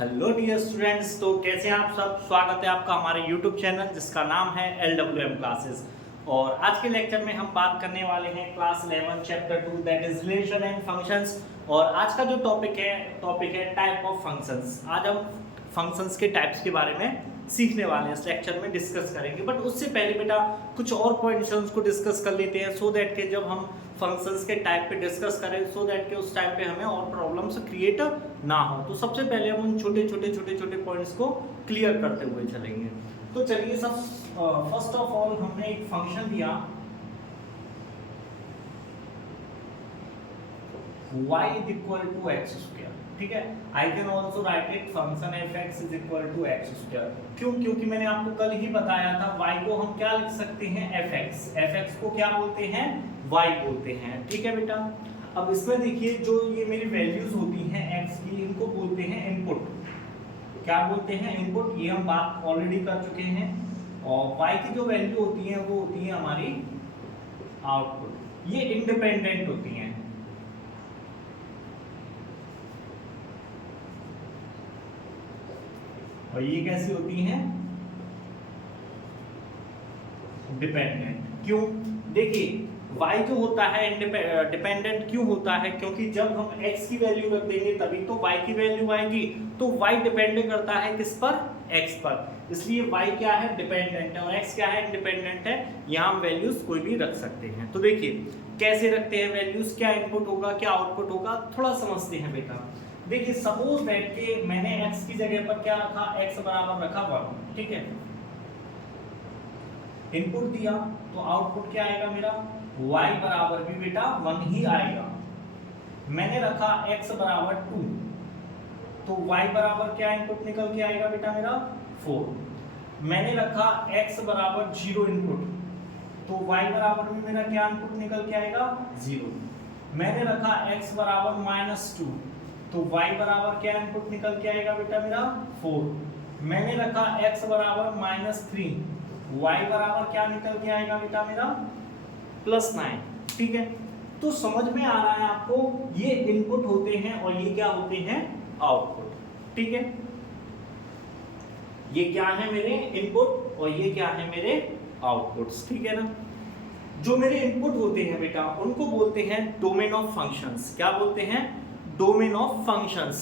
Hello dear students, तो कैसे हैं आप सब। स्वागत है आपका हमारे यूट्यूब चैनल जिसका नाम है LWM क्लासेस। और आज के लेक्चर में हम बात करने वाले हैं class 11 chapter 2 that is relation and functions. और आज का जो टॉपिक है टाइप ऑफ फंक्शंस। आज हम फंक्शंस के टाइप्स के बारे में सीखने वाले हैं, इस लेक्चर में डिस्कस करेंगे। बट उससे पहले बेटा कुछ और पॉइंट्स को डिस्कस कर लेते हैं, सो दैट के जब हम फंक्शंस के टाइप पे डिस्कस करें, सो दैट के उस टाइम पे हमें और प्रॉब्लम्स क्रिएट ना हो। तो सबसे पहले हम उन छोटे छोटे पॉइंट्स को क्लियर करते हुए चलेंगे। तो चलिए सब फर्स्ट ऑफ ऑल हमने एक फंक्शन दिया y is equal to x square, ठीक है। I can also right it function fx is equal to x square। क्यों? क्योंकि मैंने आपको कल ही बताया था y को हम क्या लिख सकते हैं fx को क्या बोलते हैं y बोलते हैं, ठीक है बेटा। अब इसमें देखिए जो ये मेरी वैल्यूज होती हैं x की, इनको बोलते हैं इनपुट। क्या बोलते हैं? इनपुट। ये हम बात ऑलरेडी कर चुके हैं। और y की जो वैल्यू होती है वो होती है हमारी आउटपुट। ये इंडिपेंडेंट होती हैं। और ये कैसी होती हैं? डिपेंडेंट। क्यों? देखिए y जो होता है डिपेंडेंट क्यों होता है? क्योंकि जब हम x की वैल्यू रख देंगे तभी तो y की वैल्यू आएगी। तो y डिपेंड करता है किस पर? x पर। इसलिए y क्या है? डिपेंडेंट है। और x क्या है? इंडिपेंडेंट है। यहाँ हम वैल्यूज कोई भी रख सकते हैं। तो देखिए कैसे रखते हैं वैल्यूज, क्या इनपुट होगा क्या आउटपुट होगा, थोड़ा समझते हैं बेटा। देखिए सपोज दैट के मैंने x की जगह पर क्या रखा? x बराबर रखा 1, ठीक है। इनपुट दिया तो आउटपुट क्या आएगा मेरा? y बराबर भी बेटा 1 ही आएगा। मैंने रखा x बराबर 2, तो y बराबर क्या इनपुट निकल के आएगा बेटा मेरा? 4। मैंने रखा x बराबर 0 इनपुट, तो y बराबर भी मेरा क्या इनपुट निकल के आएगा? 0। मैंने रखा x बराबर -2, तो y बराबर क्या इनपुट निकल के आएगा बेटा मेरा? 4। मैंने रखा x बराबर -3, y बराबर क्या निकल के आएगा बेटा मेरा? +9, ठीक है। तो समझ में आ रहा है आपको, ये इनपुट होते हैं और ये क्या होते हैं? आउटपुट, ठीक है। ये क्या है? मेरे इनपुट और ये क्या है? मेरे आउटपुट्स, ठीक है ना। जो मेरे इनपुट होते हैं बेटा उनको बोलते हैं डोमेन ऑफ फंक्शंस। क्या बोलते हैं? Domain of functions.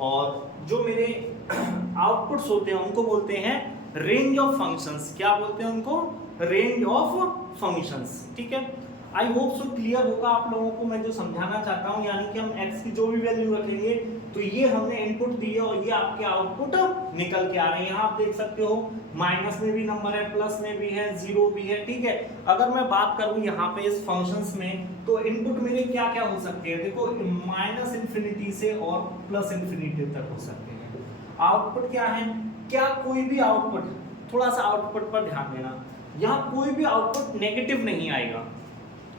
और जो मेरे आउटपुट्स होते हैं उनको बोलते हैं रेंज ऑफ फंक्शंस। क्या बोलते हैं उनको? रेंज ऑफ फंक्शंस, ठीक है। आई होप सो क्लियर होगा आप लोगों को मैं जो समझाना चाहता हूं। यानी कि हम x की जो भी वैल्यू रखेंगे तो ये हमने इनपुट दी है और ये आपके आउटपुट निकल के आ रहे हैं। यहाँ आप देख सकते हो माइनस में भी नंबर है, प्लस में भी है, 0 भी है, ठीक है। अगर मैं बात करूं यहाँ पे इस फंक्शंस में तो इनपुट मेरे क्या क्या हो सकते हैं? देखो -∞ से और +∞ तक हो सकते हैं। आउटपुट क्या है? क्या कोई भी आउटपुट, थोड़ा सा आउटपुट पर ध्यान देना, यहाँ कोई भी आउटपुट नेगेटिव नहीं आएगा।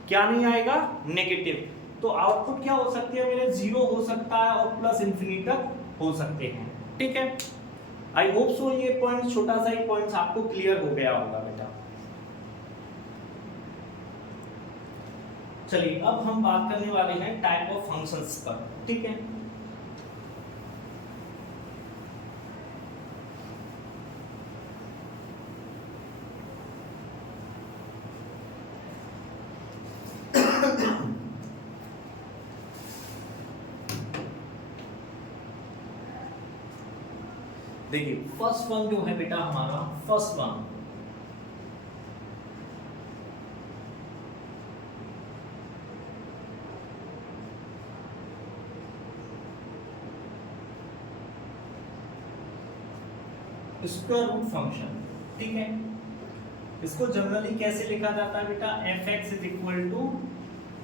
क्या नहीं आएगा? नेगेटिव। तो आउटपुट क्या हो सकती है मेरे? 0 हो सकता है और +∞ तक हो सकते हैं, ठीक है। आई होप सो ये पॉइंट, छोटा सा ही पॉइंट्स आपको क्लियर हो गया होगा बेटा। चलिए अब हम बात करने वाले हैं टाइप ऑफ फंक्शंस पर, ठीक है। देखिए फर्स्ट वन जो है बेटा हमारा, first one square root function, ठीक है। इसको जनरली कैसे लिखा जाता है बेटा? fx is equal to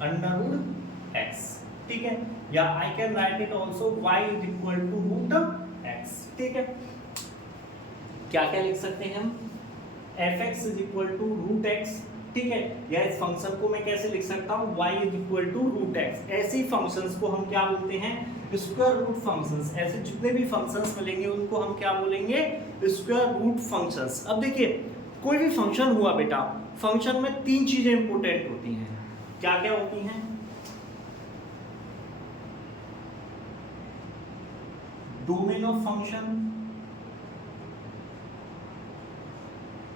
√x, ठीक है। या I can write it also y is equal to √x, ठीक है। क्या क्या लिख सकते हैं हम? fx is equal to √x, ठीक है। या इस फंक्शन को मैं कैसे लिख सकता हूँ? y is equal to √x। ऐसे ही फंक्शंस को हम क्या बोलते हैं? Square root functions. ऐसे जितने भी फंक्शंस मिलेंगे उनको हम क्या बोलेंगे? Square root functions. अब देखिए कोई भी फंक्शन हुआ बेटा, फंक्शन में 3 चीजें इंपॉर्टेंट होती हैं। क्या क्या होती हैं? डोमेन ऑफ फंक्शन,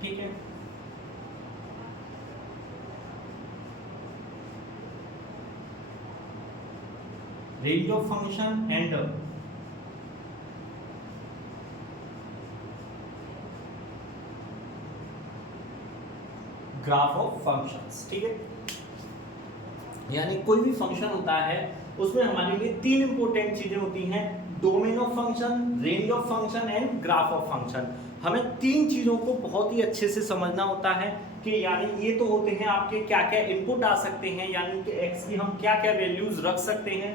ठीक है, range of function and graph of functions, ठीक है। यानी कोई भी फंक्शन होता है उसमें हमारे लिए तीन इंपॉर्टेंट चीजें होती हैं, domain of function, range of function and graph of function. हमें तीन चीजों को बहुत ही अच्छे से समझना होता है कि यानी ये तो होते हैं आपके क्या क्या इनपुट आ सकते हैं, यानी कि x की हम क्या क्या वैल्यूज रख सकते हैं।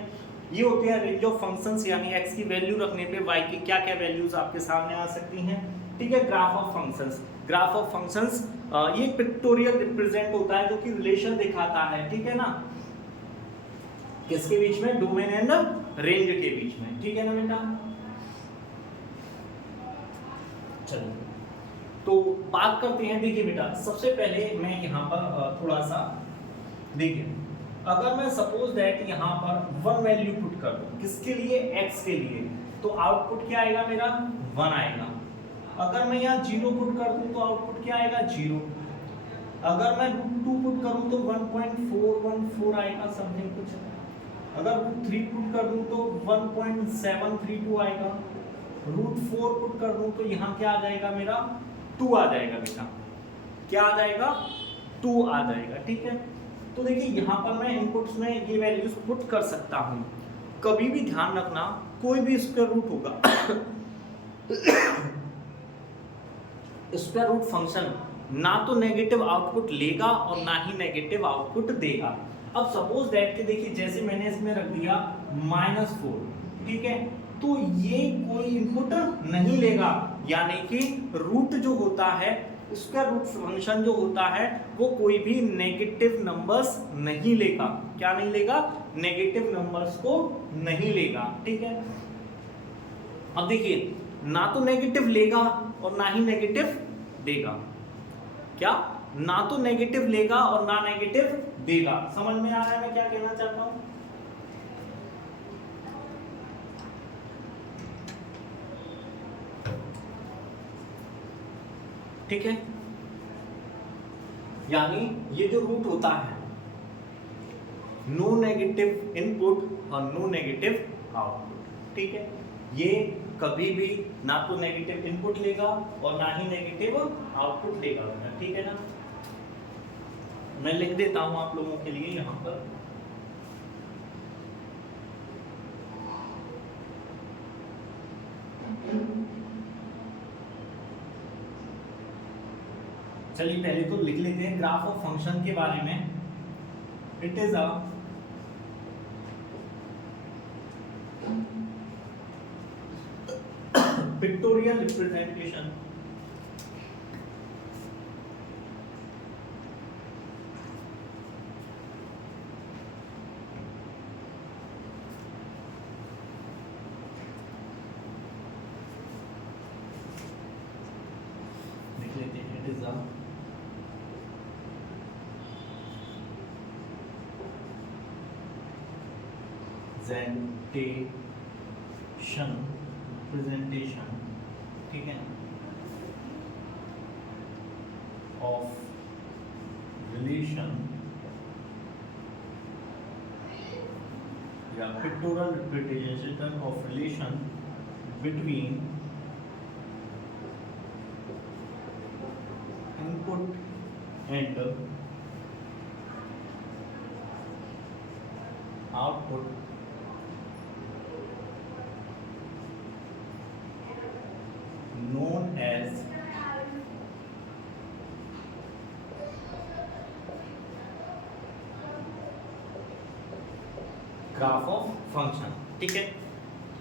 ये होते हैं रेंज ऑफ फंक्शंस, यानी x की वैल्यू रखने पे y की क्या क्या वैल्यूज आपके सामने आ सकती हैं, ठीक है। Graph of functions, graph of functions ये पिक्टोरियल रिप्रेजेंट होता है जो कि रिलेशन दिखाता है, ठीक है ना, किसके बीच में, डोमेन एंड रेंज के बीच में, ठीक है ना बेटा। चलिए तो बात करते हैं, देखिए बेटा सबसे पहले मैं यहाँ पर थोड़ा सा देखिए, अगर मैं सपोज दैट यहाँ पर 1 वैल्यू पुट कर दूं, किसके लिए, x के लिए, तो आउटपुट क्या आएगा मेरा, 1 आएगा। अगर मैं यहाँ 0 पुट कर दूं तो आउटपुट क्या आएगा, 0। अगर मैं √2 पुट करूं तो 1.414 आएगा समथिंग कुछ। अगर √3 पुट कर दूं तो 1.732 आएगा। √4 पुट कर दूं तो यहाँ क्या आ जाएगा मेरा, 2 आ जाएगा बेटा, क्या आ जाएगा, 2 आ जाएगा, ठीक है। तो देखिए यहाँ पर मैं इनपुट्स में ये वैल्यूज पुट कर सकता हूँ। कभी भी ध्यान रखना कोई भी स्क्वायर रूट होगा स्क्वायर रूट फंक्शन ना तो नेगेटिव आउटपुट लेगा और ना ही नेगेटिव आउटपुट देगा। अब सपोज दैट कि देखिए जैसे मैंने इसमें रख दिया -4, ठीक है, तो ये कोई इनपुट नहीं लेगा, यानी कि रूट जो होता है, स्क्वायर रूट फंक्शन जो होता है वो कोई भी नेगेटिव नंबर्स नहीं लेगा। क्या नहीं लेगा, नेगेटिव नंबर्स को नहीं लेगा, ठीक है। अब देखिए ना तो नेगेटिव लेगा और ना ही नेगेटिव देगा, क्या, ना तो नेगेटिव लेगा और ना नेगेटिव देगा। समझ में आ रहा है मैं क्या कहना चाहता हूं। ठीक है, यानी ये जो रूट होता है, नो नेगेटिव इनपुट और नो नेगेटिव आउटपुट, ठीक है, ये कभी भी ना तो नेगेटिव इनपुट लेगा और ना ही नेगेटिव आउटपुट लेगा, ठीक है ना। मैं लिख देता हूं आप लोगों के लिए यहां पर, चलिए पहले तो लिख लेते हैं ग्राफ ऑफ फंक्शन के बारे में। It is a pictorial representation लिख लेते हैं। इट इज अ presentation, ठीक है, of relation या pictorial representation of relation between input and output known as graph of function, ठीक है,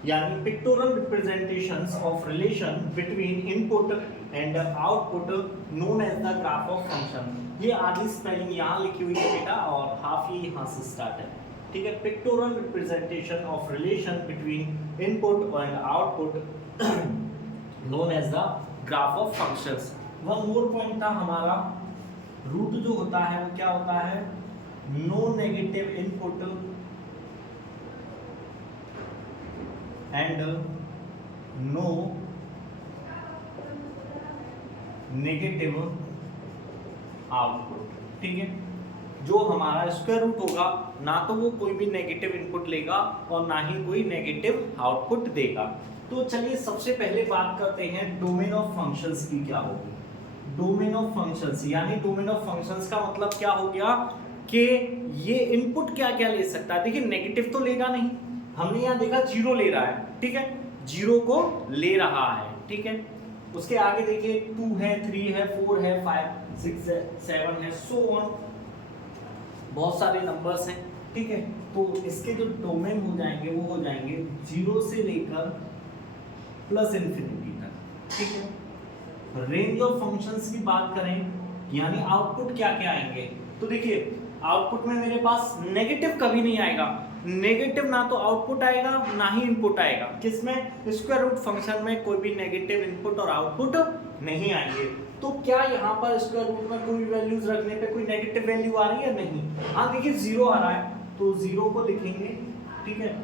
यानी pictorial representations of relation between input and output known as the graph of function. ये आधी spelling यहाँ लिखी हुई है बेटा और हाफ ही यहाँ से स्टार्ट है, ठीक है। Pictorial representation of relation between input and output known as the graph of functions. One more point था हमारा, रूट जो होता है वो क्या होता है, no negative input and no negative output, ठीक है। जो हमारा स्क्वायर रूट होगा ना तो वो कोई भी नेगेटिव इनपुट लेगा और ना ही कोई नेगेटिव आउटपुट देगा। तो चलिए सबसे पहले बात करते हैं डोमेन ऑफ फंक्शंस की क्या होगी। डोमेन ऑफ फंक्शंस यानी डोमेन ऑफ फंक्शंस का मतलब क्या हो गया कि ये इनपुट क्या क्या ले सकता है। देखिए नेगेटिव तो लेगा नहीं, हमने यहाँ देखा जीरो ले रहा है, ठीक है, जीरो को ले रहा है, ठीक है। उसके आगे देखिए 2 है, 3 है, 4 है, 5 6 है, 7 है, सो ऑन, बहुत सारे नंबर्स हैं, ठीक है। तो इसके जो डोमेन हो जाएंगे वो हो जाएंगे 0 से लेकर प्लस इन्फिनिटी तक, ठीक है। रेंज ऑफ फंक्शंस की बात करें यानी आउटपुट क्या क्या आएंगे, तो देखिए आउटपुट में मेरे पास नेगेटिव कभी नहीं आएगा। नेगेटिव ना तो आउटपुट आएगा ना ही इनपुट आएगा। किसमें? स्क्वायर रूट फंक्शन में कोई भी नेगेटिव इनपुट और आउटपुट नहीं आएंगे। तो क्या यहाँ पर स्क्वायर रूट में कोई वैल्यूज रखने पे कोई नेगेटिव वैल्यू आ रही है? नहीं। हाँ देखिए 0 आ रहा है तो 0 को लिखेंगे, ठीक है।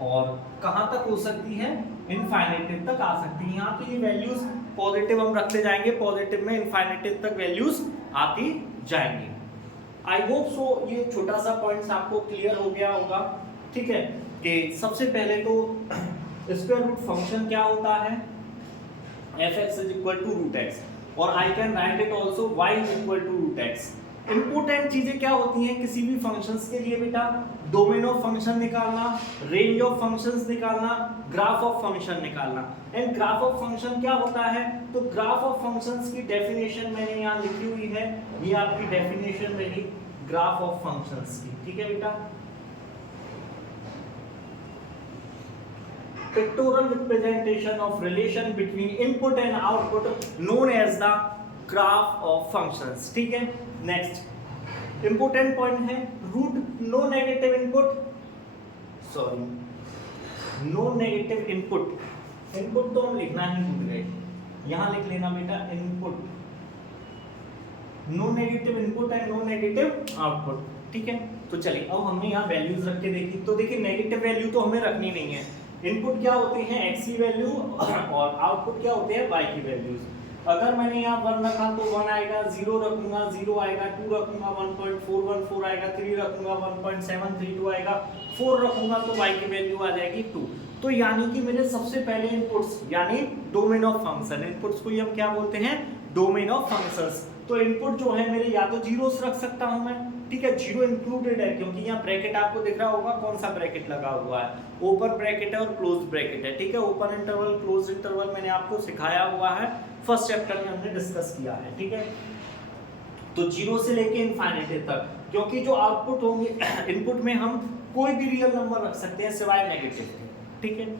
और कहाँ तक हो सकती है? इनफाइनाइट तक आ सकती है। यहाँ तो ये वैल्यूज पॉजिटिव हम रखते जाएंगे, पॉजिटिव में इनफाइनाइट तक वैल्यूज आती जाएंगी। आई होप सो ये छोटा सा पॉइंट्स आपको क्लियर हो गया होगा, ठीक है। कि सबसे पहले तो स्क्वायर रूट फंक्शन क्या होता है, f(x) is equal to root x और I can write it also y is equal to root x। Important चीजें क्या होती हैं किसी भी फंक्शंस के लिए बेटा? डोमेन ऑफ फंक्शन निकालना, रेंज ऑफ फंक्शंस निकालना, ग्राफ ऑफ फंक्शन निकालना। एंड ग्राफ ऑफ फंक्शन क्या होता है? तो ग्राफ ऑफ फंक्शंस की डेफिनेशन मैंने यहाँ लिखी हुई है, ये आपकी डेफिनेशन रही ग्राफ ऑफ फंक्शंस की, ठीक है बेटा। Pictorial representation of relation between input and output known as the graph of functions, ठीक है। नेक्स्ट इंपोर्टेंट पॉइंट है root no negative input, sorry no negative input. Input तो हम लिखना ही भूल गए, यहां लिख लेना बेटा input, no negative input and no negative output, ठीक है। तो चलिए अब हमने यहाँ वैल्यूज रख के देखी, तो देखिए नेगेटिव वैल्यू तो हमें रखनी नहीं है। इनपुट क्या होते हैं? x की वैल्यू और आउटपुट क्या होते हैं? y की वैल्यूज। अगर मैंने यहाँ 1 रखा तो 1 आएगा, 0 रखूंगा 0 आएगा, 2 रखूंगा 1.414 आएगा, 3 रखूंगा 1.732 आएगा, 4 रखूंगा तो y की वैल्यू आ जाएगी 2। तो यानी कि मेरे सबसे पहले इनपुट्स यानी डोमेन ऑफ फंक्शन, इनपुट्स को ही हम क्या बोलते हैं? Domain of functions. तो इनपुट जो है मेरे या तो जीरोस रख सकता हूं मैं, ठीक है, जीरो इंक्लूडेड है क्योंकि यहाँ ब्रैकेट आपको दिख रहा होगा, कौन सा ब्रैकेट लगा हुआ है? ओपन ब्रैकेट है और क्लोज ब्रैकेट है, ठीक है। ओपन इंटरवल क्लोज इंटरवल मैंने आपको सिखाया हुआ है, फर्स्ट चैप्टर में हमने डिस्कस किया है, ठीक है। तो जीरो से लेके इनफाइनाइट तक, क्योंकि जो आउटपुट होंगे इनपुट में हम कोई भी रियल नंबर रख सकते हैं सिवाय नेगेटिव के, ठीक है।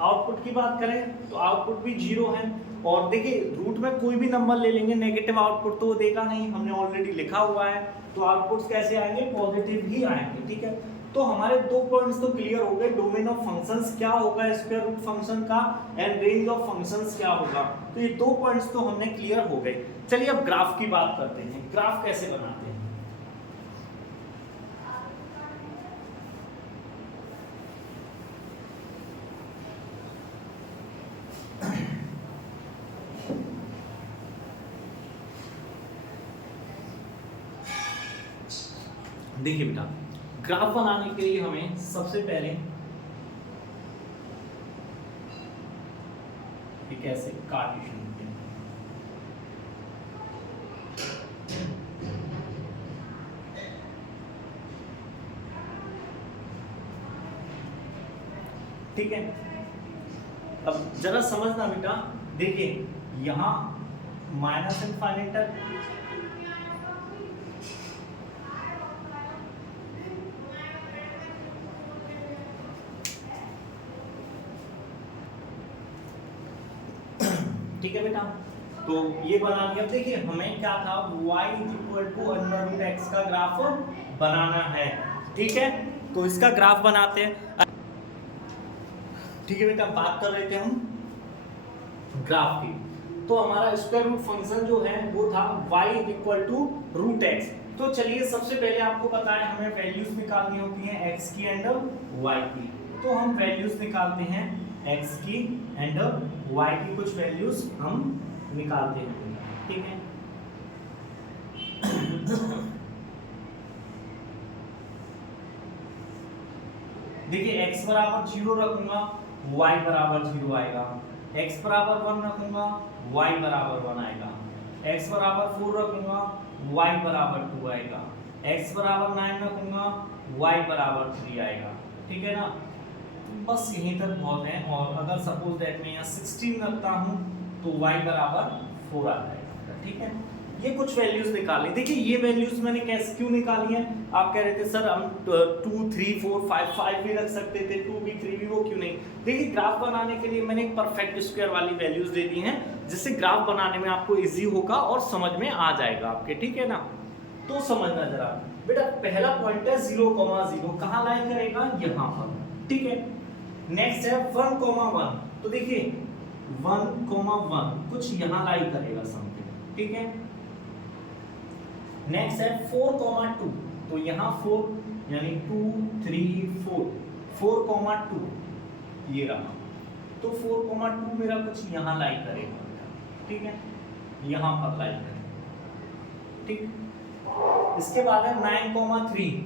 आउटपुट की बात करें तो आउटपुट भी जीरो है, और देखिए रूट में कोई भी नंबर ले लेंगे नेगेटिव आउटपुट तो वो देगा नहीं, हमने ऑलरेडी लिखा हुआ है। तो आउटपुट्स कैसे आएंगे? पॉजिटिव ही आएंगे, ठीक है। तो हमारे 2 पॉइंट्स तो क्लियर हो गए, डोमेन ऑफ फंक्शंस क्या होगा स्क्वायर रूट फंक्शन का, एंड रेंज ऑफ फंक्शंस क्या होगा। तो ये 2 पॉइंट्स तो हमने क्लियर हो गए। चलिए अब ग्राफ की बात करते हैं, ग्राफ कैसे बनाते हैं। देखिए बेटा ग्राफ बनाने के लिए हमें सबसे पहले एक ऐसे कार्टेशियन लेते हैं, ठीक है। अब जरा समझना बेटा, देखिए यहां माइनस इनफाइनाइट तक, ठीक है बेटा। तो ये बना लिया। देखिए हमें क्या था, y = x का ग्राफ बनाना है, ठीक है। तो इसका ग्राफ बनाते हैं, ठीक है बेटा। बात कर रहे थे हम ग्राफ की, तो हमारा स्क्वायर रूट फंक्शन जो है वो था y = x। तो चलिए सबसे पहले आपको पता है हमें वैल्यूज निकालनी होती हैं x की एंड y की। तो हम वैल्यूज निकालते हैं x की एंड y की कुछ वैल्यूज हम निकालते हैं, ठीक है। देखिए x बराबर 0 रखूंगा, y बराबर 0 आएगा, x बराबर 1 रखूंगा, y बराबर 1 आएगा, x बराबर 4 रखूंगा, y बराबर 2 आएगा, x बराबर 9 रखूंगा, y बराबर 3 आएगा, ठीक है ना। बस यहीं तक बहुत है। और अगर सपोज दैट मैं यहाँ 16 रखता हूँ तो y बराबर 4 आ जाएगा, ठीक है। ये कुछ वैल्यूज निकाली। देखिए ये वैल्यूज मैंने कैसे क्यों निकाली है, आप कह रहे थे सर हम 2 3 4 5 भी रख सकते थे, 2 भी 3 भी, वो क्यों नहीं। देखिए ग्राफ बनाने के लिए मैंने एक परफेक्ट स्क्वायर वाली वैल्यूज दे दी हैं, जिससे ग्राफ बनाने में आपको इजी होगा और समझ में आ जाएगा आपके, ठीक है ना। तो समझना जरा बेटा, पहला पॉइंट है 0,0, कहाँ लाई करेगा, यहाँ पर, ठीक है। नेक्स्ट है 1,1, तो देखिए 1,1 कुछ यहाँ लाई करेगा समथिंग, ठीक है। नेक्स्ट है 4,2, तो यहाँ 4 यानी 2 3 4, 4,2 ये रहा, तो 4,2 मेरा कुछ यहाँ लाई करेगा, ठीक है, यहाँ पर लाई करेगा, ठीक। इसके बाद है 9,3,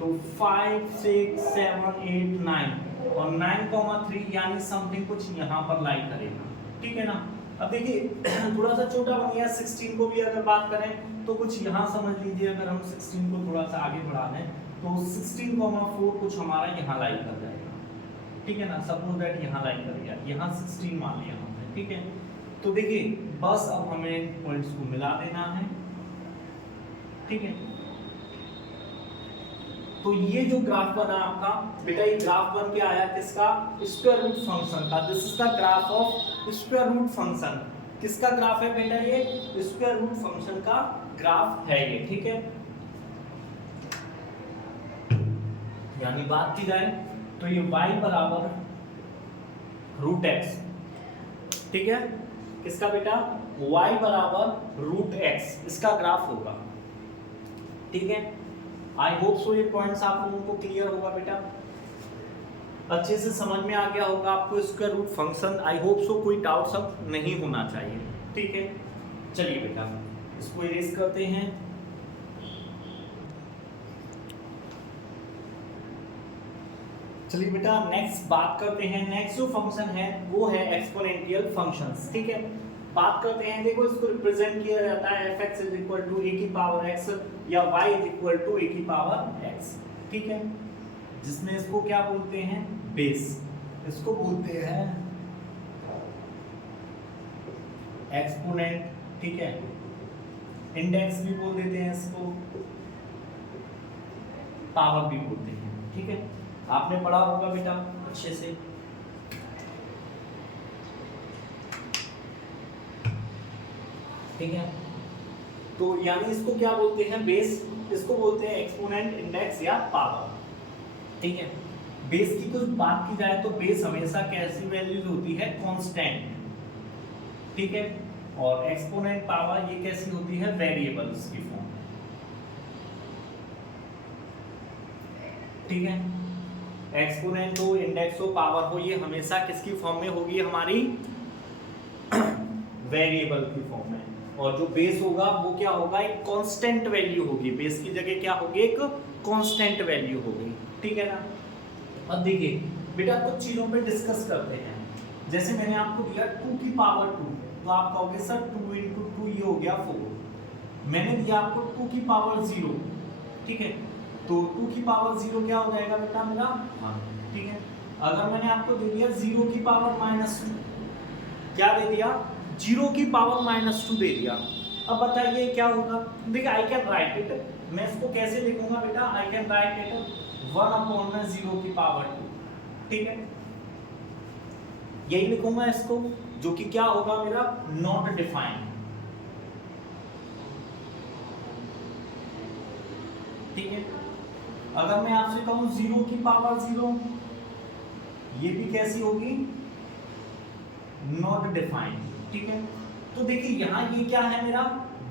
तो 5 6 7 8 9, और 9,3 यानी समथिंग कुछ यहाँ पर लाई करेगा, ठीक है ना। अब देखिए थोड़ा सा छोटा बन गया, 16 को भी अगर बात करें तो कुछ यहाँ समझ लीजिए, अगर हम 16 को थोड़ा सा आगे बढ़ा दें तो 16,4 कुछ हमारा यहाँ लाई कर जाएगा, ठीक है ना। सपोज दैट यहाँ लाई कर गया, यहाँ 16 मान लिया हमने, ठीक है। तो देखिए बस अब हमें पॉइंट्स को मिला देना है, ठीक है। तो ये जो ग्राफ बना आपका बेटा, ये ग्राफ बन के आया किसका, स्क्वायर रूट फंक्शन का। This is the graph of square root function. किसका ग्राफ है बेटा, ये स्क्वायर रूट फंक्शन का ग्राफ है ये, ठीक है। यानी बात की जाए तो ये y बराबर रूट x, ठीक है। किसका बेटा, y बराबर रूट x, इसका ग्राफ होगा, ठीक है। आई होप सो ये पॉइंट्स आप लोगों को क्लियर होगा बेटा, अच्छे से समझ में आ गया होगा आपको square root function. I hope so कोई डाउट सब नहीं होना चाहिए, ठीक है। चलिए बेटा इसको इरेज करते हैं। चलिए बेटा नेक्स्ट बात करते हैं। नेक्स्ट जो फंक्शन है वो है एक्सपोनेंशियल फंक्शंस, ठीक है। बात करते हैं, देखो इसको रिप्रेजेंट किया जाता है fx = a की पावर x या y = a की पावर x, ठीक है। जिसमें इसको क्या बोलते हैं, बेस, इसको बोलते हैं एक्सपोनेंट, ठीक है। इंडेक्स भी बोल देते हैं इसको, पावर भी बोलते हैं, ठीक है। आपने पढ़ा होगा बेटा अच्छे से, ठीक है। तो यानी इसको क्या बोलते हैं, बेस, इसको बोलते हैं एक्सपोनेंट, इंडेक्स या पावर, ठीक है। बेस की कुछ बात की जाए तो बेस हमेशा कैसी वैल्यूज होती है, कांस्टेंट, ठीक है। और एक्सपोनेंट पावर ये कैसी होती है, वेरिएबल्स की फॉर्म में, ठीक है। एक्सपोनेंट हो, इंडेक्स हो, पावर हो, ये हमेशा किसकी फॉर्म में होगी, हमारी वेरिएबल की फॉर्म में। और जो बेस होगा वो क्या होगा, एक कांस्टेंट वैल्यू होगी, बेस की जगह क्या होगी, एक कांस्टेंट वैल्यू होगी, ठीक है ना। अब देखिए बेटा कुछ चीजों पे डिस्कस करते हैं। जैसे मैंने आपको दिया 2 की पावर 2, तो आप कहोगे सर 2 × 2 ये हो गया 4। मैंने दिया आपको 2 की पावर 0, ठीक है। तो 2 की पावर 0 क्या हो जाएगा बेटा मेरा 1, ठीक है। अगर मैंने आपको दे दिया 0 की पावर -2, क्या दे दिया, 0 की पावर -2 दे दिया। अब बताइए क्या होगा। देखिए आई कैन राइट इट, मैं इसको कैसे लिखूंगा बेटा, आई कैन राइट इट 1/0 की पावर 2, ठीक है। यही लिखूंगा इसको, जो कि क्या होगा मेरा, नॉट डिफाइंड, ठीक है। अगर मैं आपसे कहूं 0 की पावर 0, ये भी कैसी होगी, नॉट डिफाइंड, ठीक है। तो देखिए यहां ये क्या है, मेरा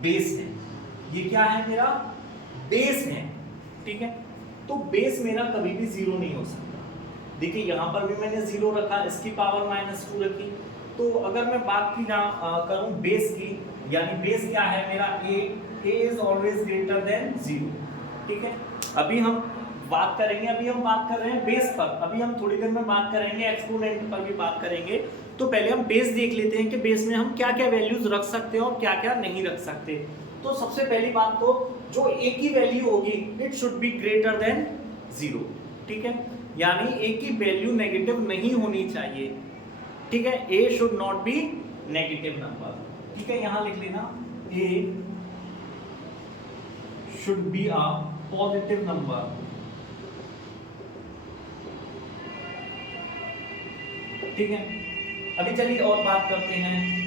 बेस है, ये क्या है, मेरा बेस है, ठीक है। तो बेस मेरा कभी भी 0 नहीं हो सकता, देखिए यहाँ पर भी मैंने 0 रखा, इसकी पावर -2 रखी। तो अगर मैं बात की करूँ बेस की, यानी बेस क्या है मेरा a is always greater than 0, ठीक है। अभी हम बात करेंगे, अभी हम बात कर रहे हैं बेस पर, अभी हम थोड़ी देर में बात करेंगे एक्सपोनेंट पर भी बात करेंगे। तो पहले हम बेस देख लेते हैं कि बेस में हम क्या क्या वैल्यूज रख सकते हैं और क्या क्या नहीं रख सकते। तो सबसे पहली बात तो जो a की वैल्यू होगी it should be greater than 0, ठीक है, यानी a की वैल्यू नेगेटिव नहीं होनी चाहिए, ठीक है। a should not be negative number, ठीक है, यहां लिख लेना a should be a positive number, ठीक है। अभी चलिए और बात करते हैं।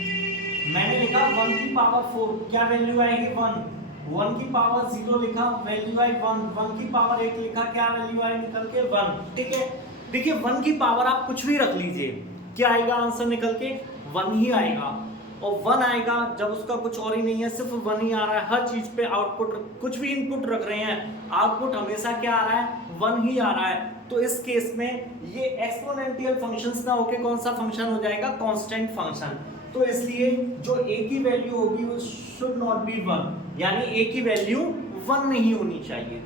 मैंने लिखा 1 की पावर 4, क्या वैल्यू आएगी 1, 1 की पावर 0 लिखा, वैल्यू आई 1, 1 की पावर 8 लिखा, क्या वैल्यू आई निकल के 1, ठीक है। देखिए 1 की पावर आप कुछ भी रख लीजिए, क्या आएगा आंसर निकल के 1 ही आएगा, और 1 आएगा जब उसका कुछ और ही नहीं है, सिर्फ 1 ही आ रहा है। हर चीज पे आउटपुट, कुछ भी इनपुट रख रहे हैं, आउटपुट हमेशा क्या आ रहा है 1 ही आ रहा है। तो इस केस में ये एक्सपोनेंशियल फंक्शंस ना होके कौन सा फंक्शन हो जाएगा, कांस्टेंट फंक्शन। तो इसलिए जो a की वैल्यू होगी वो शुड नॉट बी 1, यानी a की वैल्यू 1 नहीं होनी चाहिए,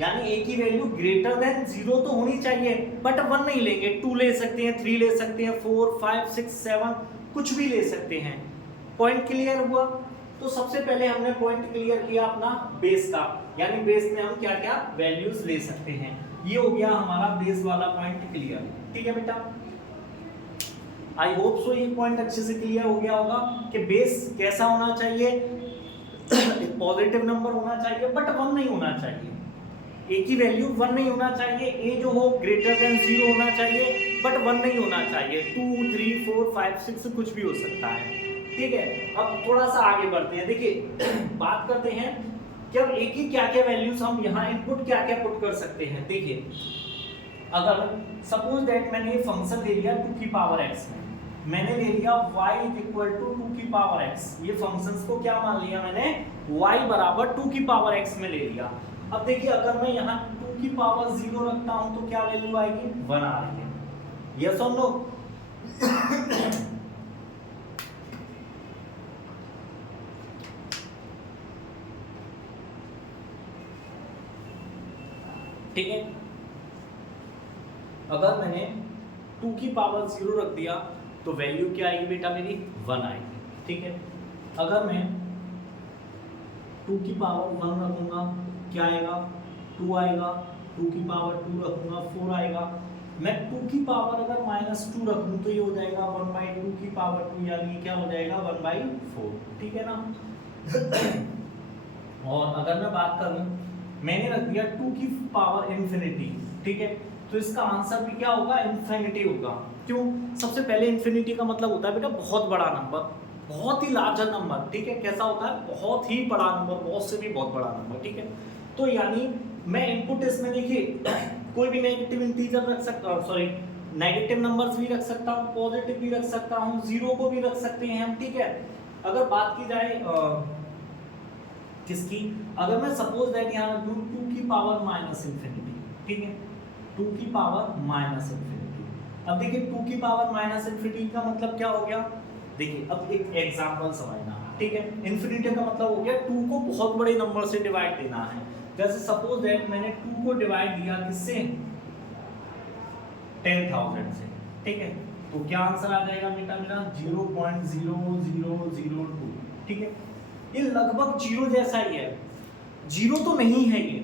यानी a की वैल्यू ग्रेटर देन 0 तो होनी चाहिए, बट 1 नहीं लेंगे, 2 ले सकते हैं, 3 ले सकते हैं, 4 5 6 7 कुछ भी ले सकते हैं। पॉइंट क्लियर हुआ। तो सबसे पहले हमने पॉइंट क्लियर किया अपना बेस का, यानी बेस में हम क्या क्या वैल्यूज ले सकते हैं। ये हो गया हमारा बेस वाला पॉइंट क्लियर, ठीक है बेटा। आई होप सो ये पॉइंट अच्छे से क्लियर हो गया होगा कि बेस कैसा होना चाहिए, एक पॉजिटिव नंबर होना चाहिए, बट 1 नहीं होना चाहिए, a की वैल्यू 1 नहीं होना चाहिए, a जो हो ग्रेटर देन 0 होना चाहिए, बट 1 नहीं होना चाहिए। 2 3 4 5 6 कुछ भी हो सकता है, ठीक है। अब थोड़ा सा आगे बढ़ते हैं, देखिए बात करते हैं कि अब a की क्या क्या वैल्यूज हम यहाँ इनपुट क्या क्या पुट कर सकते हैं। देखिए अगर सपोज दैट मैंने ये फंक्शन ले लिया 2 की पावर x में, मैंने ले लिया y इक्वल टू 2 की पावर x, ये फंक्शंस को क्या मान लिया मैंने, y बराबर 2 की पावर x में ले लिया। अब देखिए अगर मैं यहाँ 2 की पावर 0 रखता हूं तो क्या वैल्यू आएगी, 1 आ रही है, यस और नो। ठीक है, अगर मैंने 2 की पावर 0 रख दिया तो वैल्यू क्या आएगी बेटा मेरी, 1 आएगी, ठीक है। अगर मैं 2 की पावर 1 रखूंगा क्या आएगा, 2 आएगा, 2 की पावर 2 रखूंगा 4 आएगा। मैं 2 की पावर अगर -2 रखूं तो ये हो जाएगा 1/2 की पावर 2, यानी क्या हो जाएगा 1/4, ठीक है ना। और अगर मैं बात करूं, मैंने रख दिया 2 की पावर इंफिनिटी, ठीक है, तो इसका आंसर भी क्या होगा, इंफिनिटी होगा। क्यों, सबसे पहले इंफिनिटी का मतलब होता है बेटा बहुत बड़ा नंबर, बहुत ही लार्जर नंबर, ठीक है। कैसा होता है, बहुत ही बड़ा नंबर, बहुत से भी बहुत बड़ा नंबर, ठीक है। तो यानी मैं इनपुट इसमें देखिए कोई भी नेगेटिव इंटीजर रख सकता हूँ, सॉरी नेगेटिव नंबर्स भी रख सकता हूँ, पॉजिटिव भी रख सकता हूँ, 0 को भी रख सकते हैं हम, ठीक है। अगर बात की जाए किसकी, अगर मैं सपोज दैट यहाँ रख दूं 2 की पावर -इंफिनिटी, ठीक है, 2 की पावर -इंफिनिटी। अब देखिए 2 की पावर -इंफिनिटी का मतलब क्या हो गया, देखिए अब एक एग्जांपल समझना, ठीक है। इंफिनिटी का मतलब हो गया 2 को बहुत बड़े नंबर से डिवाइड देना है। जैसे सपोज दैट मैंने 2 को डिवाइड दिया किससे, 10,000 से, ठीक है, तो क्या आंसर आ जाएगा बेटा मेरा 0.0002, ठीक है। ये लगभग 0 जैसा ही है, 0 तो नहीं है ये,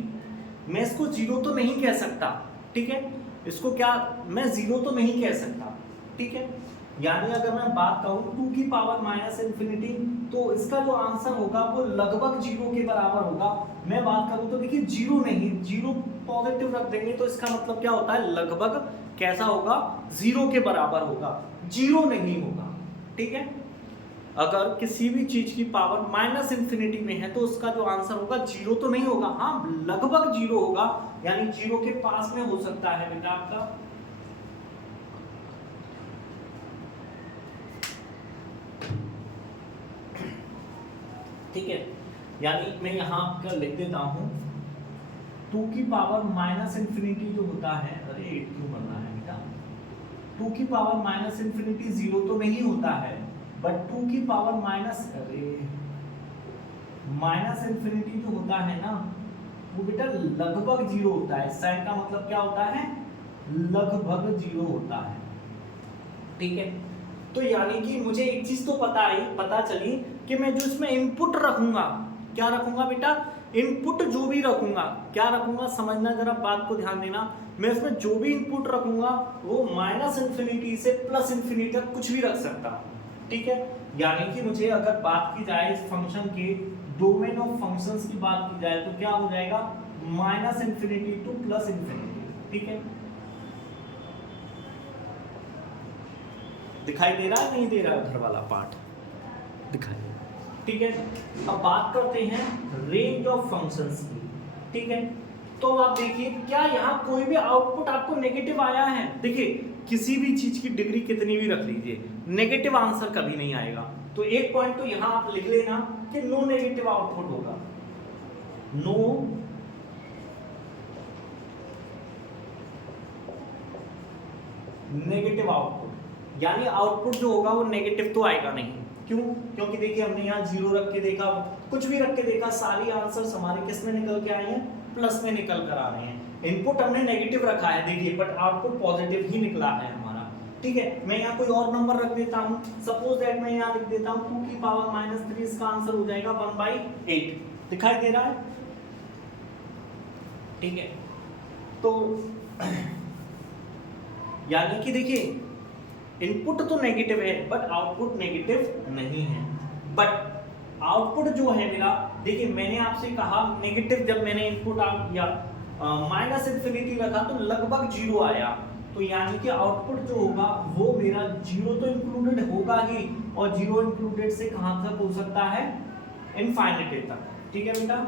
मैं इसको 0 तो नहीं कह सकता, ठीक है, इसको क्या मैं 0 तो नहीं कह सकता, ठीक है। यानी अगर मैं बात करूं 2 की पावर -इंफिनिटी तो इसका जो आंसर होगा वो लगभग 0 के बराबर होगा। मैं बात करूं तो देखिए 0 नहीं, 0 पॉजिटिव रख देंगे तो इसका मतलब क्या होता है, लगभग कैसा होगा, 0 के बराबर होगा, 0 नहीं होगा, ठीक है। अगर किसी भी चीज की पावर -इंफिनिटी में है तो उसका जो आंसर होगा 0 तो नहीं होगा, हाँ लगभग 0 होगा, यानी 0 के पास में हो सकता है बेटा आपका। ठीक है, यानी मैं यहाँ आपका लिख देता हूँ 2 की पावर -इंफिनिटी जो होता है, अरे 8 क्यों बन रहा है बेटा, 2 की पावर माइनस इंफिनिटी 0 तो नहीं होता है, बट 2 की पावर माइनस इंफिनिटी जो होता है ना वो बेटा लगभग 0 होता है। साइन का मतलब क्या होता है, लगभग 0 होता है, ठीक है। तो यानी कि मुझे एक चीज तो पता चली कि मैं जो इसमें इनपुट रखूंगा, क्या रखूंगा बेटा, इनपुट जो भी रखूंगा, क्या रखूंगा, समझना जरा बात को ध्यान देना। मैं इसमें जो भी इनपुट रखूंगा वो माइनस इंफिनिटी से प्लस इंफिनिटी तक कुछ भी रख सकता हूं, ठीक है। यानी कि मुझे अगर बात की जाए इस फंक्शन के डोमेन ऑफ फंक्शंस की बात की जाए तो क्या हो जाएगा, minus infinity two plus infinity, ठीक है। दिखाई दे रहा है, नहीं दे रहा है उधर वाला पार्ट, दिखाई, ठीक है। अब बात करते हैं रेंज ऑफ फंक्शंस की, ठीक है। तो आप देखिए क्या यहाँ कोई भी आउटपुट आपको नेगेटिव आया है, देखिए किसी भी चीज की डिग्री कितनी भी रख लीजिए, नेगेटिव आंसर कभी नहीं आएगा। तो एक पॉइंट तो यहाँ आप लिख लेना कि नो नेगेटिव आउटपुट होगा, नो नेगेटिव आउटपुट, यानी आउटपुट जो होगा वो नेगेटिव तो आएगा नहीं। क्यों? क्योंकि देखिए हमने यहाँ 0 रख के देखा, कुछ भी रख के देखा, सारी आंसर्स हमारे किस में निकल के आए हैं, प्लस में निकल कर आ रहे हैं। इनपुट हमने नेगेटिव रखा है देखिए, बट आउटपुट पॉजिटिव ही निकला है हमारा, ठीक है। मैं यहाँ कोई और नंबर रख देता हूँ, सपोज दैट मैं यहाँ लिख देता हूँ 2 की पावर -3, इसका आंसर हो जाएगा 1/8, दिखाई दे रहा है, ठीक है। तो यानी कि देखिए इनपुट तो नेगेटिव है बट आउटपुट नेगेटिव नहीं है। बट आउटपुट जो है मेरा, देखिए मैंने आपसे कहा नेगेटिव, जब मैंने इनपुट या माइनस इंफिनिटी रखा तो लगभग 0 आया, तो यानी कि आउटपुट जो होगा वो मेरा 0 तो इंक्लूडेड होगा ही, और 0 इंक्लूडेड से कहां तक हो सकता है, इनफाइनिटी तक, ठीक है बेटा।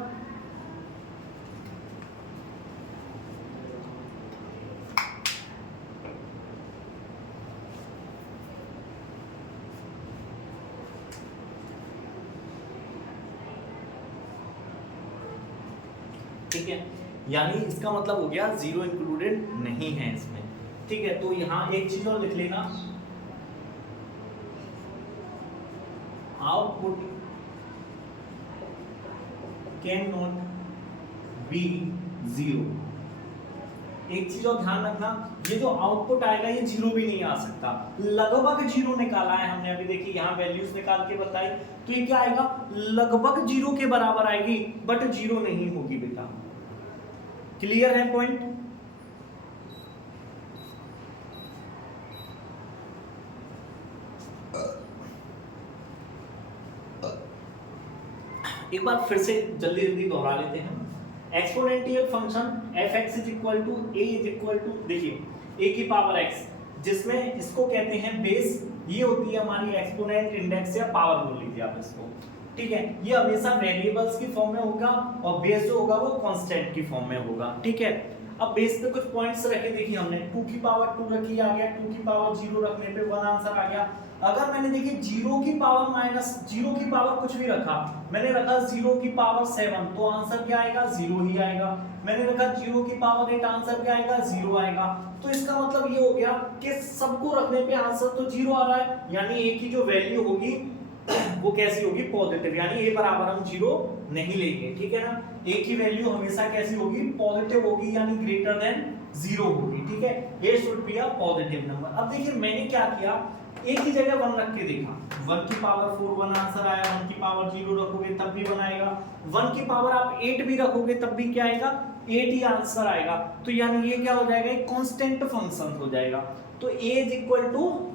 ठीक है, यानी इसका मतलब हो गया 0 इंक्लूडेड नहीं है इसमें, ठीक है। तो यहाँ एक चीज और लिख लेना, आउटपुट कैन नॉट बी 0। एक चीज और ध्यान रखना, ये जो आउटपुट आएगा ये 0 भी नहीं आ सकता, लगभग 0 निकाला है हमने अभी, देखिए यहाँ वैल्यूज निकाल के बताई, तो ये क्या आएगा, लगभग 0 के बराबर आएगी, बट 0 नहीं होगी बेटा। क्लियर है पॉइंट? एक बार फिर से जल्दी जल्दी दोहरा लेते हैं। एक्सपोनेंशियल फंक्शन f(x) = a देखिए a की पावर x, जिसमें इसको कहते हैं बेस, ये होती है हमारी एक्सपोनेंट, इंडेक्स या पावर बोल लीजिए आप इसको, ठीक है। ये हमेशा वेरिएबल्स की फॉर्म में होगा और बेस जो होगा वो कांस्टेंट की फॉर्म में होगा, ठीक है। अब बेस पे कुछ पॉइंट्स रखे, देखिए हमने 2 की पावर 2 रखी, आ गया 2 की पावर 0 रखने पे 1 आंसर आ गया। अगर मैंने देखिए 0 की पावर माइनस 0 की पावर कुछ भी रखा, मैंने रखा 0 की पावर 7, तो आंसर क्या आएगा, 0 ही आएगा। मैंने रखा 0 की पावर 8, आंसर क्या आएगा, 0 आएगा। तो इसका मतलब ये हो गया कि सबको रखने पे आंसर तो 0 आ रहा है, यानी a की जो वैल्यू होगी वो कैसी होगी, पॉजिटिव, यानी a बराबर हम 0 नहीं लेंगे, ठीक है ना। a की वैल्यू हमेशा कैसी होगी, पॉजिटिव होगी, यानी ग्रेटर देन 0 होगी, ठीक है। a should be a positive number. अब देखिए मैंने क्या किया, a की जगह 1 रख के देखा, 1 की पावर 4 1 आंसर आया, 1 की पावर 0 रखोगे तब भी 1 आएगा, 1 की पावर आप 8 भी रखोगे तब भी क्या आएगा, 8 ही आंसर आएगा। तो यानी ये क्या हो जाएगा, एक कांस्टेंट फंक्शन हो जाएगा, तो a =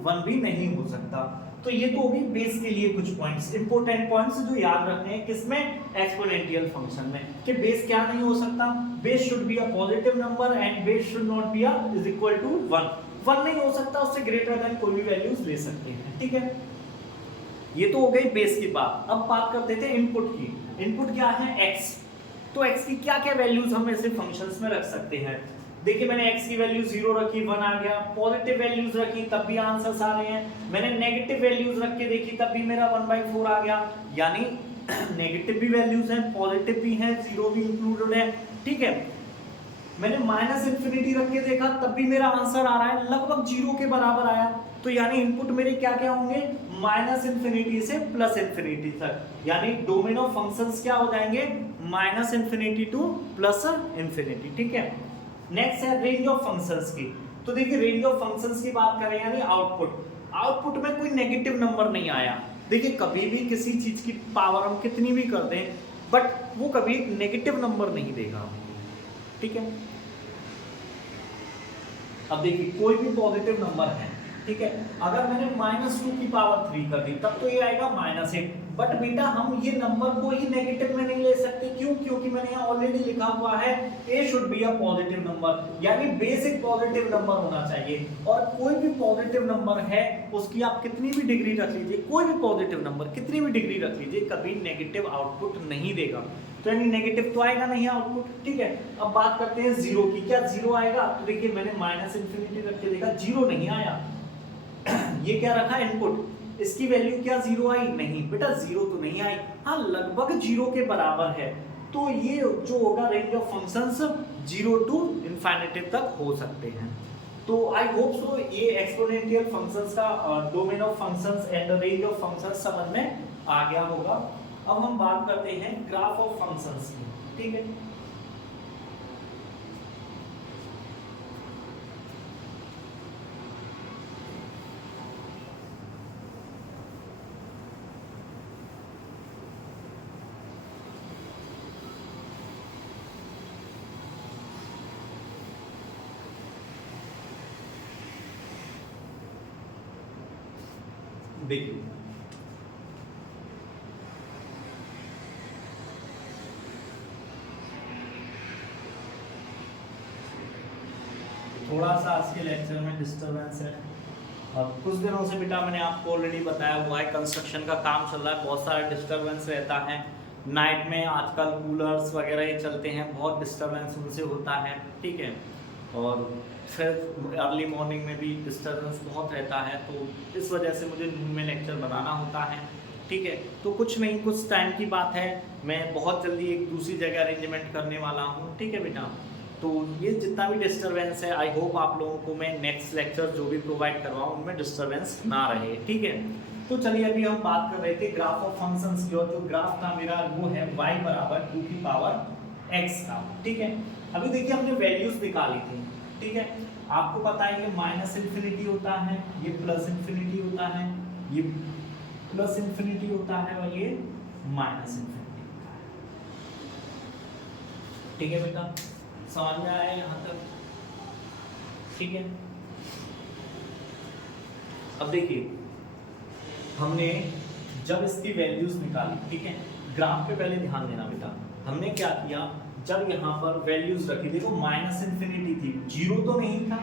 1 भी नहीं हो सकता। तो ये तो होगी बेस के लिए कुछ पॉइंट्स, इंपॉर्टेंट पॉइंट्स जो याद रखने हैं, किसमें, एक्सपोनेंशियल फंक्शन में, कि बेस क्या नहीं हो सकता, base should be a positive number and base should not be = 1, 1 नहीं हो सकता, उससे ग्रेटर देन कोई भी वैल्यूज ले सकते हैं, ठीक है। ये तो हो गई बेस की बात। अब बात करते थे इनपुट की। इनपुट क्या है, x, तो x की क्या क्या वैल्यूज हम ऐसे फंक्शंस में रख सकते हैं। देखिए मैंने x की वैल्यू 0 रखी, 1 आ गया, पॉजिटिव वैल्यूज रखी तब भी आंसर्स आ रहे हैं, मैंने नेगेटिव वैल्यूज रख के देखी तब भी मेरा 1/4 आ गया, यानी नेगेटिव भी वैल्यूज हैं, पॉजिटिव भी हैं, 0 भी इंक्लूडेड है, ठीक है। मैंने माइनस इन्फिनिटी रख के देखा तब भी मेरा आंसर आ रहा है लगभग 0 के बराबर आया। तो यानी इनपुट मेरे क्या क्या होंगे, माइनस इन्फिनिटी से प्लस इन्फिनिटी तक, यानी डोमेन ऑफ फंक्शंस क्या हो जाएंगे, minus infinity two plus infinity. ठीक है, नेक्स्ट है रेंज ऑफ फंक्शंस की। तो देखिए रेंज ऑफ फंक्शंस की बात करें यानी आउटपुट में कोई नेगेटिव नंबर नहीं आया। देखिए कभी भी किसी चीज की पावर हम कितनी भी कर दें बट वो कभी नेगेटिव नंबर नहीं देगा। ठीक है, अब देखिए कोई भी पॉजिटिव नंबर है, ठीक है, अगर मैंने -2 की पावर 3 कर दी तब तो ये आएगा -8। बट बेटा हम ये नंबर को ही नेगेटिव में नहीं ले सकते, क्यों, क्योंकि मैंने यहाँ ऑलरेडी लिखा हुआ है a should be a positive number, यानी बेसिक पॉजिटिव नंबर होना चाहिए। और कोई भी पॉजिटिव नंबर है उसकी आप कितनी भी डिग्री रख लीजिए, कोई भी पॉजिटिव नंबर कितनी भी डिग्री रख लीजिए, कभी नेगेटिव आउटपुट नहीं देगा। तो यानी नेगेटिव तो आएगा नहीं आउटपुट। ठीक है, अब बात करते हैं जीरो की, क्या जीरो आएगा? तो देखिए मैंने माइनस इन्फिनिटी रख के देखा, जीरो नहीं आया। ये क्या रखा इनपुट, इसकी वैल्यू क्या जीरो आई? नहीं बेटा जीरो तो नहीं आई, हाँ लगभग जीरो के बराबर है। तो ये जो होगा range of functions 0 to infinity तक हो सकते हैं। तो आई होप सो ये एक्सपोनेंशियल फंक्शंस का domain of functions and range of functions समझ में आ गया होगा। अब हम बात करते हैं ग्राफ ऑफ फंक्शंस की। ठीक है, देखिए थोड़ा सा आज के लेक्चर में डिस्टरबेंस है। अब कुछ दिनों से बेटा मैंने आपको ऑलरेडी बताया हुआ है कंस्ट्रक्शन का काम चल रहा है, बहुत सारा डिस्टरबेंस रहता है। नाइट में आजकल कूलर्स वगैरह ये चलते हैं, बहुत डिस्टरबेंस उनसे होता है। ठीक है, और फिर अर्ली मॉर्निंग में भी डिस्टरबेंस बहुत रहता है, तो इस वजह से मुझे नून में लेक्चर बनाना होता है। ठीक है, तो कुछ नहीं, कुछ टाइम की बात है, मैं बहुत जल्दी एक दूसरी जगह अरेंजमेंट करने वाला हूँ। ठीक है बेटा, तो ये जितना भी डिस्टरबेंस है आई होप आप लोगों को मैं नेक्स्ट लेक्चर जो भी प्रोवाइड करवाऊँ उनमें डिस्टरबेंस ना रहे। ठीक है, तो चलिए अभी हम बात कर रहे थे ग्राफ ऑफ फंक्शंस की, और जो ग्राफ था मेरा वो है y बराबर 2 की पावर x का। ठीक है, अभी देखिए हमने वैल्यूज निकाली थी। ठीक है, आपको पता है ये माइनस इन्फिनिटी होता है, ये प्लस इन्फिनिटी होता है, ये प्लस इन्फिनिटी होता है और ये माइनस इन्फिनिटी होता है। ठीक है बेटा, समझ में आया यहाँ तक? ठीक है, अब देखिए हमने जब इसकी वैल्यूज निकाली, ठीक है, ग्राफ पे पहले ध्यान देना बेटा, हमने क्या किया, जब यहाँ पर वैल्यूज रखी, देखो माइनस इन्फिनिटी थी, जीरो तो नहीं था,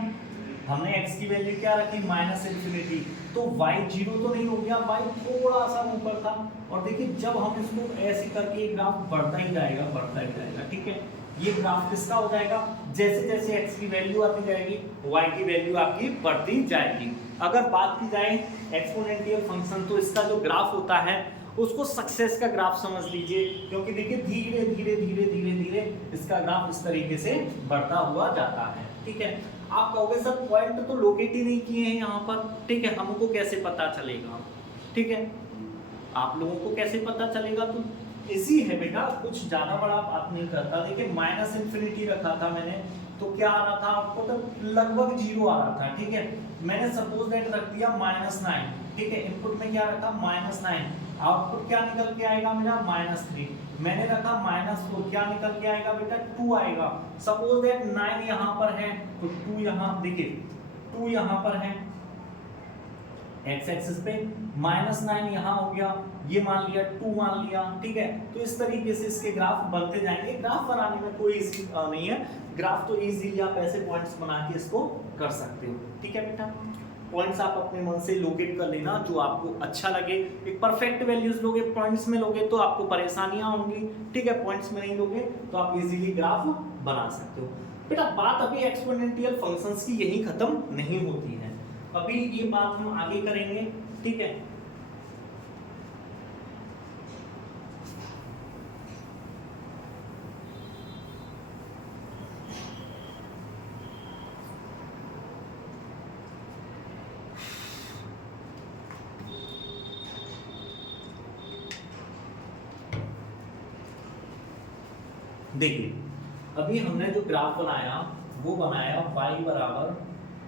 हमने x की वैल्यू क्या रखी, माइनस इन्फिनिटी, तो y जीरो तो नहीं हो गया, y थोड़ा सा ऊपर था। और देखिए जब हम इसको ऐसे करके ग्राफ बढ़ता ही जाएगा, बढ़ता ही जाएगा। ठीक है, ये ग्राफ किसका हो जाएगा, जैसे जैसे x की वैल्यू आती जाएगी y की वैल्यू आपकी बढ़ती जाएगी। अगर बात की जाए एक्सपोनेंशियल फंक्शन, तो इसका जो ग्राफ होता है उसको सक्सेस का ग्राफ समझ लीजिए, क्योंकि देखिए धीरे धीरे धीरे धीरे धीरे इसका ग्राफ इस तरीके से बढ़ता हुआ जाता है। ठीक है, आप कहोगे सर पॉइंट तो लोकेट ही नहीं किए हैं यहाँ पर। ठीक है, हमको कैसे पता चलेगा? ठीक है, आप लोगों को कैसे पता चलेगा? तो इजी है बेटा, कुछ ज्यादा बड़ा बात नहीं करता। देखिए माइनस इन्फिनिटी रखा था मैंने, तो क्या आ रहा था आपको, तो लगभग जीरो आ रहा था। ठीक है, मैंने सपोज दैट रख दिया -9। ठीक है, इनपुट में क्या रखा, -9, आउटपुट क्या निकल के आएगा मेरा, -3। मैंने रखा -4, क्या निकल के आएगा बेटा, 2 आएगा। सपोज दैट 9 यहाँ पर है तो 2 यहाँ, देखिए 2 यहाँ पर है x एक्सिस पे, -9 यहाँ हो गया, ये मान लिया 2 मान लिया। ठीक है, तो इस तरीके से इसके ग्राफ बनते जाएंगे। ग्राफ बनाने में कोई इजी नहीं है, ग्राफ तो इजीली आप ऐसे पॉइंट्स बना के इसको कर सकते हो। ठीक है बेटा, पॉइंट्स आप अपने मन से लोकेट कर लेना जो आपको अच्छा लगे। एक परफेक्ट वैल्यूज लोगे, पॉइंट्स में लोगे तो आपको परेशानियां होंगी। ठीक है, पॉइंट्स में नहीं लोगे तो आप इजीली ग्राफ बना सकते हो। बेटा बात अभी एक्सपोनेंशियल फंक्शंस की यही खत्म नहीं होती है, अभी ये बात हम आगे करेंगे। ठीक है, देखिए अभी हमने जो ग्राफ बनाया वो बनाया y बराबर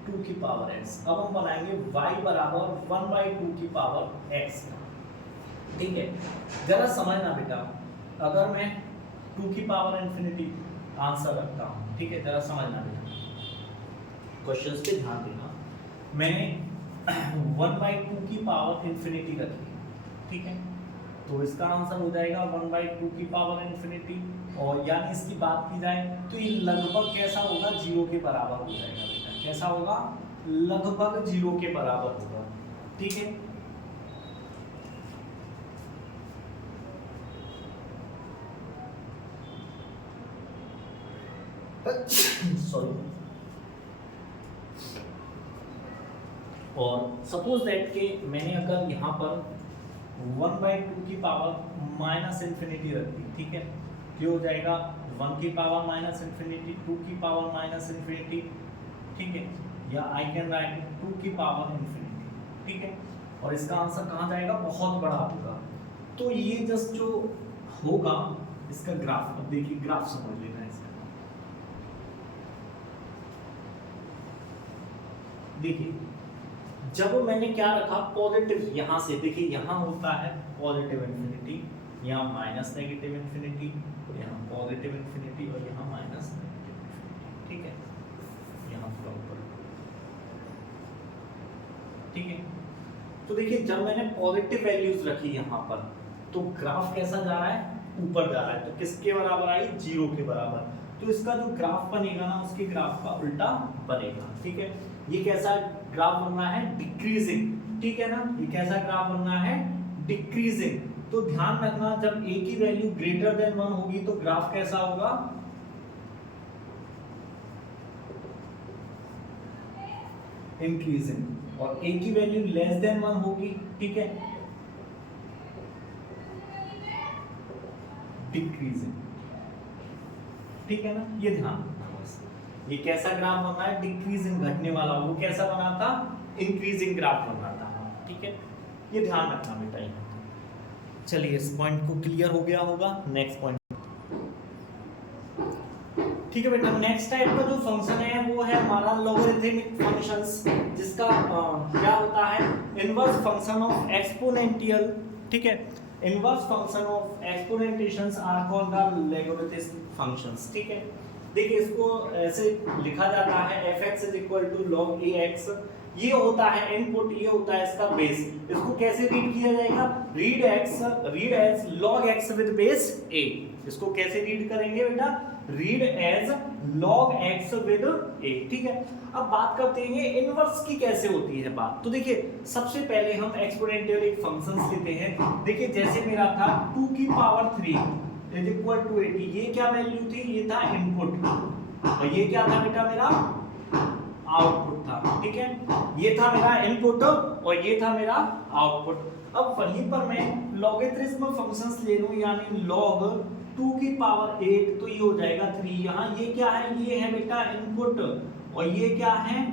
2 की पावर x। अब हम बनाएंगे y बराबर 1/2 की पावर x का। ठीक है, जरा समझना बेटा, अगर मैं 2 की पावर इंफिनिटी आंसर रखता हूँ, ठीक है, जरा समझना बेटा, क्वेश्चंस पे ध्यान देना। मैंने 1/2 की पावर इंफिनिटी रखी, ठीक है, तो इसका आंसर हो जाएगा 1/2 की पावर इंफिनिटी, और यानी इसकी बात की जाए तो ये लगभग कैसा होगा, 0 के बराबर हो जाएगा बेटा। कैसा होगा, लगभग 0 के बराबर होगा। ठीक है, सॉरी। और सपोज दैट के मैंने अगर यहाँ पर 1/2 की पावर माइनस इंफिनिटी रख दी, ठीक है, ये हो जाएगा 1 की पावर माइनस इंफिनिटी, 2 की पावर माइनस इंफिनिटी, ठीक है, या आई कैन राइट 2 की पावर इंफिनिटी, ठीक है, और इसका आंसर कहाँ जाएगा, बहुत बड़ा होगा। तो ये जस्ट जो होगा इसका ग्राफ, अब देखिए ग्राफ समझ लेना इसका। देखिए जब मैंने क्या रखा, पॉजिटिव, यहां से देखिए यहां होता है पॉजिटिव इंफिनिटी, यहाँ माइनस नेगेटिव इंफिनिटी, यहाँ पॉजिटिव इंफिनिटी, और यहाँ माइनस नेगेटिव इंफिनिटी, ठीक है, यहाँ थोड़ा ऊपर, ठीक है। तो देखिए जब मैंने पॉजिटिव वैल्यूज रखी यहाँ पर, तो ग्राफ कैसा जा रहा है, ऊपर जा रहा है, तो किसके बराबर आई, 0 के बराबर। तो इसका जो ग्राफ बनेगा ना, उसके ग्राफ का उल्टा बनेगा। ठीक है, ये कैसा ग्राफ बनना है, डिक्रीजिंग, ठीक है ना, ये कैसा ग्राफ बनना है, डिक्रीजिंग। तो ध्यान रखना, जब a की वैल्यू ग्रेटर देन 1 होगी तो ग्राफ कैसा होगा, इंक्रीजिंग, और a की वैल्यू लेस देन 1 होगी, ठीक है, डिक्रीजिंग। ठीक है ना, ये ध्यान रखना बस। ये कैसा ग्राफ बनना है, डिक्रीजिंग, घटने वाला। वो कैसा बना था, इंक्रीजिंग ग्राफ बना था। ठीक है, ये ध्यान रखना बेटा। चलिए इस पॉइंट को क्लियर हो गया होगा। नेक्स्ट पॉइंट, ठीक है बेटा, नेक्स्ट टाइप का जो फंक्शन है वो है हमारा लॉगरिथमिक फंक्शंस, जिसका क्या होता है, इनवर्स फंक्शन ऑफ एक्सपोनेंशियल। ठीक है, inverse function of exponentiations are called the logarithmic functions. ठीक है, देखिए इसको ऐसे लिखा जाता है fx = log ax। ये होता है इनपुट, ये होता है इसका बेस। इसको कैसे रीड किया जाएगा, read as log x with base a। इसको कैसे रीड करेंगे बेटा, read as log x with a। ठीक है, अब बात करते हैं इनवर्स की कैसे होती है बात। तो देखिए सबसे पहले हम एक्सपोनेंशियल एक फंक्शंस लेते हैं। देखिए जैसे मेरा था 2 की पावर 3 = 80, ये क्या वैल्यू थी, ये था इनपुट, और ये क्या था बेटा, मेरा आउटपुट था। ठीक है, ये था मेरा इनपुट और ये था मेरा आउटपुट। अब वहीं पर मैं लॉगरिथम फंक्शंस ले लूं, यानी log 2 की पावर 8, तो ये हो जाएगा 3। यहाँ ये क्या है, ये है बेटा इनपुट, और ये क्या है,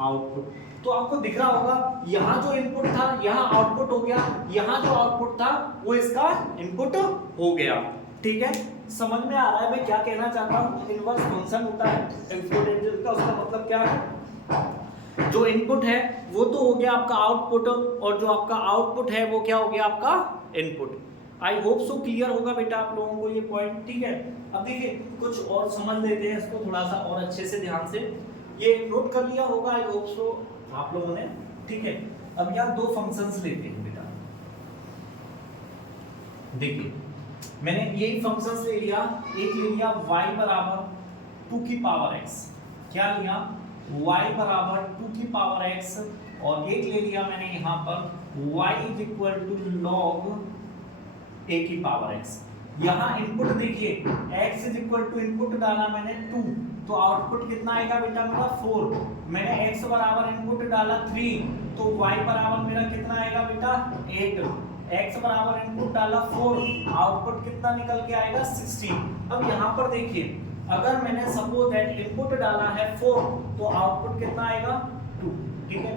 आउटपुट। तो आपको दिख रहा होगा यहाँ जो इनपुट था यहाँ आउटपुट हो गया, यहाँ जो आउटपुट था वो इसका इनपुट हो गया। ठीक है, समझ में आ रहा है मैं क्या कहना चाहता हूँ। इनवर्स फंक्शन होता है एक्सपोनेंशियल का, उसका मतलब क्या है, जो इनपुट है वो तो हो गया आपका आउटपुट, और जो आपका आउटपुट है वो क्या हो गया, आपका इनपुट। आई होप सो क्लियर होगा बेटा आप लोगों को ये पॉइंट। ठीक है, अब देखिए कुछ और समझ लेते हैं इसको थोड़ा सा और अच्छे से, ध्यान से ये नोट कर लिया होगा आई होप सो आप लोगों ने। ठीक है, अब यहाँ दो फंक्शंस लेते हैं बेटा। देखिए मैंने यही फंक्शंस ले लिया, एक ले लिया y बराबर 2 की पावर x, क्या लिया, y बराबर 2 की पावर x, और एक ले लिया मैंने यहाँ पर y = log a की पावर x। यहाँ इनपुट देखिए x इनपुट डाला मैंने 2, तो आउटपुट कितना आएगा बेटा मेरा 4। मैंने x बराबर इनपुट डाला 3, तो y बराबर मेरा कितना आएगा बेटा 8। x बराबर इनपुट डाला 4, आउटपुट कितना निकल के आएगा 16। अब यहाँ पर देखिए अगर मैंने सपोज दैट इनपुट डाला है 4, तो आउटपुट कितना आएगा 2। ठीक है,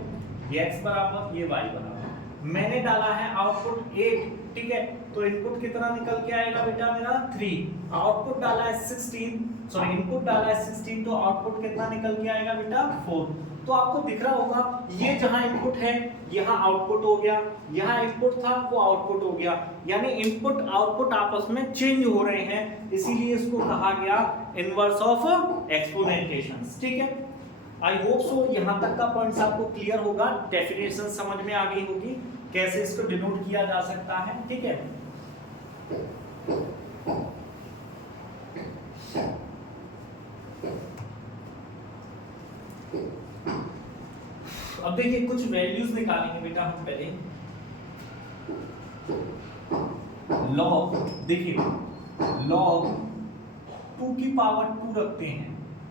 ये x बराबर ये y बराबर, मैंने डाला है आउटपुट 8, ठीक है, तो इनपुट कितना निकल के आएगा बेटा मेरा 3। आउटपुट डाला है 16, सॉरी इनपुट डाला है 16, तो आउटपुट कितना निकल के आएगा बेटा 4। तो आपको दिख रहा होगा ये जहां इनपुट है यहाँ आउटपुट हो गया, यहाँ इनपुट था वो आउटपुट हो गया, यानी इनपुट आउटपुट आपस में चेंज हो रहे हैं, इसीलिए इसको कहा गया इनवर्स ऑफ एक्सपोनेंटेशंस, ठीक है। आई होप सो यहाँ तक का पॉइंट्स आपको क्लियर होगा, डेफिनेशन समझ में आ गई होगी कैसे इसको डिनोट किया जा सकता है, ठीक है। अब देखिए कुछ वैल्यूज निकालेंगे बेटा हम पहले। लॉग, देखिए लॉग 2 की पावर 2 रखते हैं,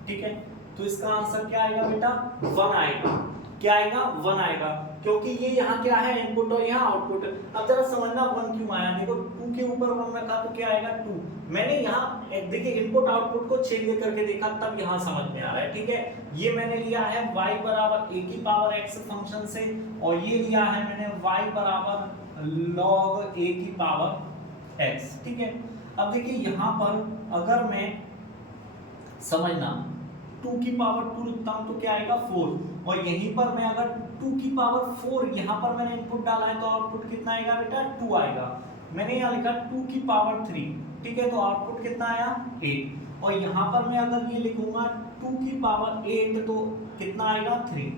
ठीक है, तो इसका आंसर क्या आएगा बेटा 1 आएगा। क्या आएगा 1 आएगा, क्योंकि ये यहाँ क्या है इनपुट और यहाँ आउटपुट। अब जरा समझना 1 क्यों आया, देखो 2 के ऊपर 1 रखा तो क्या आएगा 2। मैंने यहाँ देखिए इनपुट आउटपुट को चेंज करके देखा तब यहाँ समझ में आ रहा है, ठीक है। ये मैंने लिया है y बराबर a की पावर x फंक्शन से, और ये लिया है मैंने y बराबर log a की पावर x, ठीक है। अब देखिए यहाँ पर अगर मैं समझना 2 की पावर 2 लिखता हूं तो क्या आएगा 4, और यहीं पर मैं अगर 2 की पावर 4 यहाँ पर मैंने इनपुट डाला है तो आउटपुट कितना आएगा बेटा 2 आएगा। मैंने यहाँ लिखा 2 की पावर 3, ठीक है, तो आउटपुट कितना आया 8, और यहाँ पर मैं अगर ये लिखूंगा 2 की पावर 8 तो कितना आएगा 3।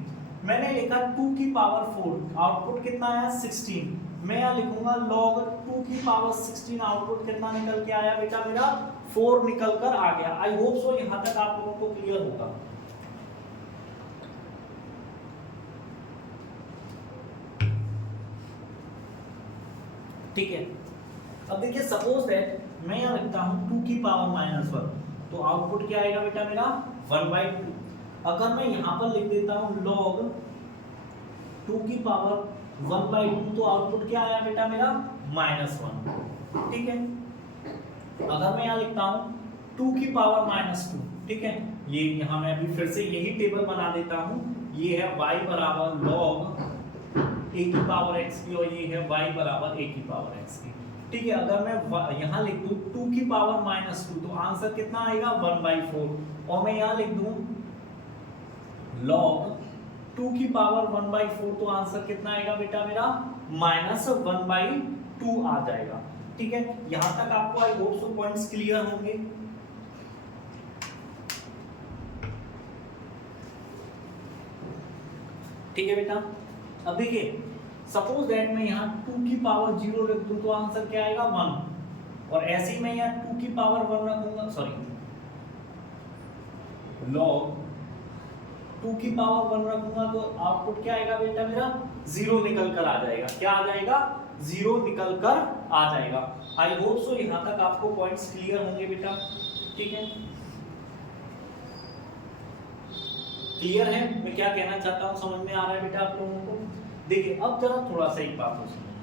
मैंने लिखा 2 की पावर 4, आउटपुट कितना आया 16। मैं यहाँ लिखूंगा log 2 की पावर 16, आउटपुट कितना निकल के आया बेटा मेरा 4 निकल कर आ गया। आई होप सो यहाँ तक आप लोगों को क्लियर होगा। ठीक है, अब देखिए सपोज दैट मैं यहाँ लिखता हूँ 2 की पावर -1, तो आउटपुट क्या आएगा बेटा मेरा 1/2। अगर मैं यहाँ पर लिख देता हूँ log 2 की पावर 1/2, तो आउटपुट क्या आया बेटा मेरा -1, ठीक है। अगर मैं यहाँ लिखता हूँ 2 की पावर -2, ठीक है, ये यहाँ मैं अभी फिर से यही टेबल बना देता हूँ। ये है y बराबर log a की पावर x की, और ये है y बराबर a की पावर x की, ठीक है। अगर मैं यहाँ लिख दूँ 2 की पावर -2, तो आंसर कितना आएगा 1/4, और मैं यहाँ लिख दूँ log 2 की पावर 1/4, तो आंसर कितना आएगा बेटा मेरा -1/2 आ जाएगा, ठीक है। यहां तक आपको आई होप सो पॉइंट्स क्लियर होंगे। ठीक है बेटा, अब देखिए सपोज दैट मैं यहाँ 2 की पावर 0 रख दूं तो आंसर क्या आएगा 1, और ऐसे ही मैं यहाँ 2 की पावर 1 रखूंगा, सॉरी log 2 की पावर 1 रखूंगा तो आउटपुट क्या आएगा बेटा मेरा 0 निकल कर आ जाएगा। क्या आ जाएगा 0 निकल कर आ जाएगा। आई होप सो यहाँ तक आपको पॉइंट्स क्लियर होंगे बेटा, ठीक है। क्लियर है मैं क्या कहना चाहता हूँ, समझ में आ रहा है बेटा आप लोगों को। देखिए अब जरा थोड़ा सा एक बात हो समझना,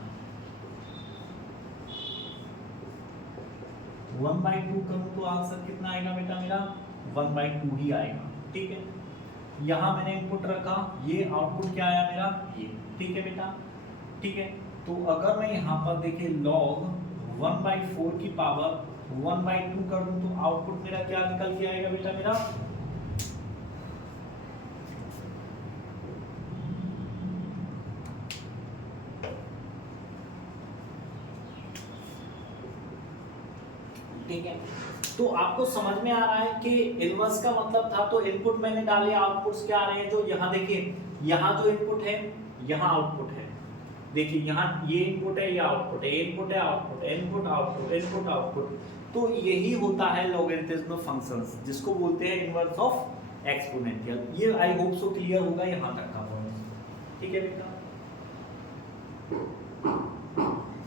1/2 करूं तो आंसर कितना आएगा बेटा मेरा 1/2 ही आएगा, ठीक है। यहाँ मैंने इनपुट रखा, ये आउटपुट क्या आया मेरा ये, ठीक है बेटा, ठीक है। तो अगर मैं यहाँ पर देखिए log 1/4 की पावर 1/2 कर दूं तो आउटपुट मेरा क्या निकल के आएगा बेटा मेरा ठीक है। तो आपको समझ में आ रहा है कि इनवर्स का मतलब था, तो इनपुट मैंने डाले, आउटपुट्स क्या आ रहे हैं, जो यहाँ देखिए यहाँ जो इनपुट है यहाँ आउटपुट है, देखिए यहाँ ये इनपुट है, ये आउटपुट है, इनपुट है output, input output, input output. तो यही होता है लॉगरिथमिक फंक्शंस, जिसको बोलते हैं इनवर्स ऑफ एक्सपोनेंशियल। ये आई होप सो क्लियर होगा यहाँ तक का पॉइंट, ठीक है बेटा।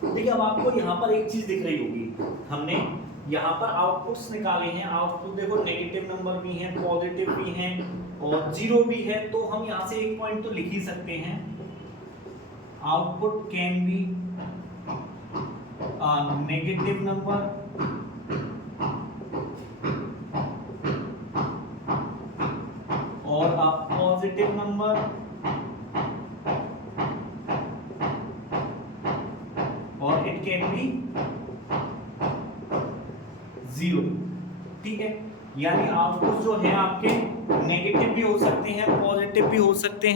देखिए अब आपको यहाँ पर एक चीज दिख रही होगी, हमने यहाँ पर आउटपुट्स निकाले हैं। आउटपुट देखो नेगेटिव नंबर भी हैं, पॉजिटिव भी हैं और जीरो भी है, तो हम यहाँ से एक पॉइंट तो लिख ही सकते हैं, output can be negative number और अ पॉजिटिव नंबर और इट कैन बी 0, ठीक है। यानी आउटपुट जो है आपके नेगेटिव भी हो सकते हैं, पॉजिटिव भी हो सकते हैं।